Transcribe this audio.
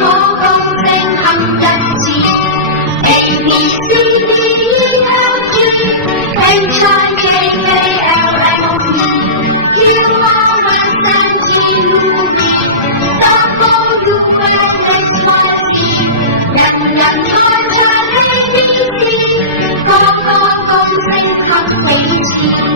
我高聲哼一次 A B C D E F G H I J K L M N O P Q R S T U V W X Y Z 人人愛唱 A B C 個個高聲哼幾次